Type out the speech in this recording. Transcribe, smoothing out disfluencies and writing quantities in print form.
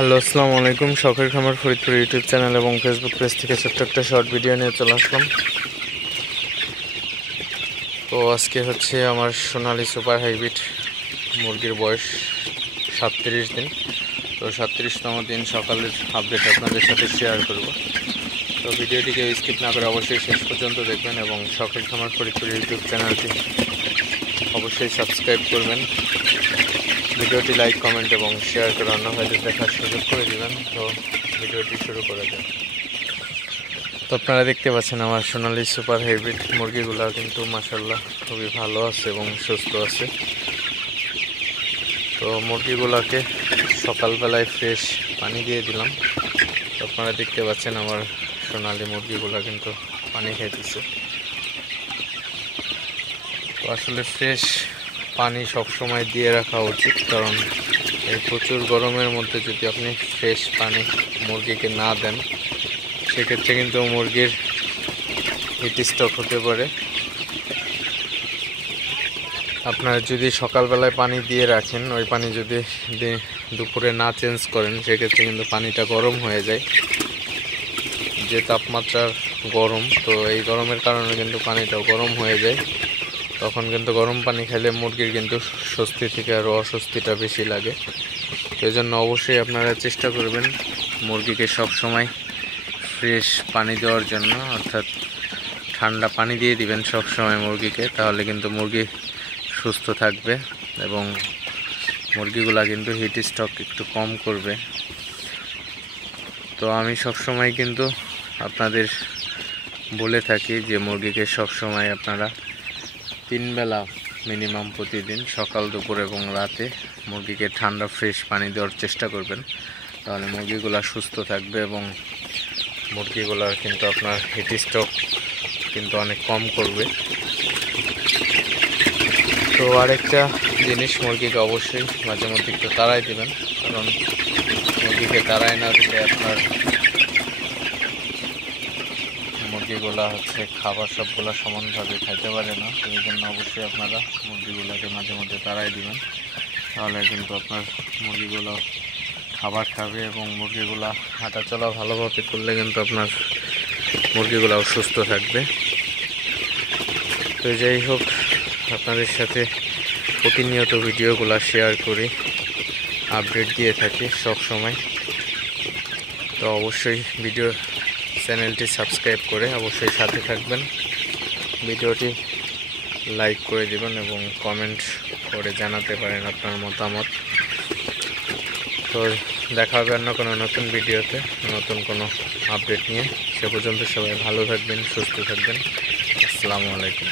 Hello, আসসালামু আলাইকুম। শখের খামার ফরিদপুর ইউটিউব চ্যানেল এবং ফেসবুক পেজ থেকে ছোট্ট একটা শর্ট ভিডিও নিয়ে চলে আসলাম। তো আজকে হচ্ছে আমার সোনালী সুপার হাইব্রিড মুরগির বয়স 37 দিন। তো 37তম দিন সকালের আপডেট আপনাদের সাথে শেয়ার করব। তো ভিডিওটিকে স্কিপ না করে অবশ্যই শেষ পর্যন্ত দেখবেন এবং শখের খামার ফরিদপুর ইউটিউব চ্যানেলটি অবশ্যই সাবস্ক্রাইব করবেন। ভিডিওটি লাইক, কমেন্ট এবং শেয়ার করে অন্য ভাইদের দেখার সুযোগ করে দেবেন। তো ভিডিওটি শুরু করে দেন। তো আপনারা দেখতে পাচ্ছেন আমার সোনালী সুপার হাইব্রিড মুরগিগুলো কিন্তু মাশাআল্লাহ খুবই ভালো আছে এবং সুস্থ আছে। তো মুরগিগুলোকে সকালবেলায় ফ্রেশ পানি দিয়ে দিলাম। তো আপনারা দেখতে পাচ্ছেন আমার সোনালী মুরগিগুলো কিন্তু পানি খাইতেছে। তো আসলে ফ্রেশ পানি সব সময় দিয়ে রাখা উচিত, কারণ এই প্রচুর গরমের মধ্যে যদি আপনি ফ্রেশ পানি মুরগিকে না দেন সেক্ষেত্রে কিন্তু মুরগির হিট স্ট্রোক হতে পারে। আপনারা যদি সকালবেলায় পানি দিয়ে রাখেন, ওই পানি যদি দুপুরে না চেঞ্জ করেন সেক্ষেত্রে কিন্তু পানিটা গরম হয়ে যায়। যে তাপমাত্রার গরম, তো এই গরমের কারণে কিন্তু পানিটাও গরম হয়ে যায়। তখন কিন্তু গরম পানি খেলে মুরগির কিন্তু স্বস্তি থেকে আরও অস্বস্তিটা বেশি লাগে। তো এই জন্য অবশ্যই আপনারা চেষ্টা করবেন মুরগিকে সব সময় ফ্রেশ পানি দেওয়ার জন্য, অর্থাৎ ঠান্ডা পানি দিয়ে দিবেন সব সময় মুরগিকে, তাহলে কিন্তু মুরগি সুস্থ থাকবে এবং মুরগিগুলা কিন্তু হিট স্ট্রোক একটু কম করবে। তো আমি সব সময় কিন্তু আপনাদের বলে থাকি যে মুরগিকে সব সময় আপনারা 3 বেলা মিনিমাম প্রতিদিন সকাল, দুপুর এবং রাতে মুরগিকে ঠান্ডা ফ্রেশ পানি দেওয়ার চেষ্টা করবেন, তাহলে মুরগিগুলা সুস্থ থাকবে এবং মুরগিগুলার কিন্তু আপনার হিট স্ট্রোক কিন্তু অনেক কম করবে। তো আরেকটা জিনিস, মুরগিকে অবশ্যই মাঝে মধ্যে একটু তাড়াই দেবেন, কারণ মুরগিকে তাড়াই না দিলে আপনার মুরগিগুলা খাবার সবগুলা সমানভাবে খাইতে পারে না। তো এই জন্য অবশ্যই আপনারা মুরগিগুলোকে মাঝে মধ্যে তাড়াই দিবেন, তাহলে কিন্তু আপনার মুরগিগুলো খাবার খাবে এবং মুরগিগুলা হাঁটাচলা ভালোভাবে করলে কিন্তু আপনার মুরগিগুলাও সুস্থ থাকবে। তো যাই হোক, আপনাদের সাথে প্রতিনিয়ত ভিডিওগুলো শেয়ার করি, আপডেট দিয়ে থাকি সব সময়। তো অবশ্যই ভিডিও চ্যানেলটি সাবস্ক্রাইব করে অবশ্যই সাথে থাকবেন, ভিডিওটি লাইক করে দিবেন এবং কমেন্ট করে জানাতে পারেন আপনার মতামত। তো দেখা হবে অন্য কোনো নতুন ভিডিওতে, নতুন কোনো আপডেট নিয়ে। সে পর্যন্ত সবাই ভালো থাকবেন, সুস্থ থাকবেন। আসসালামু আলাইকুম।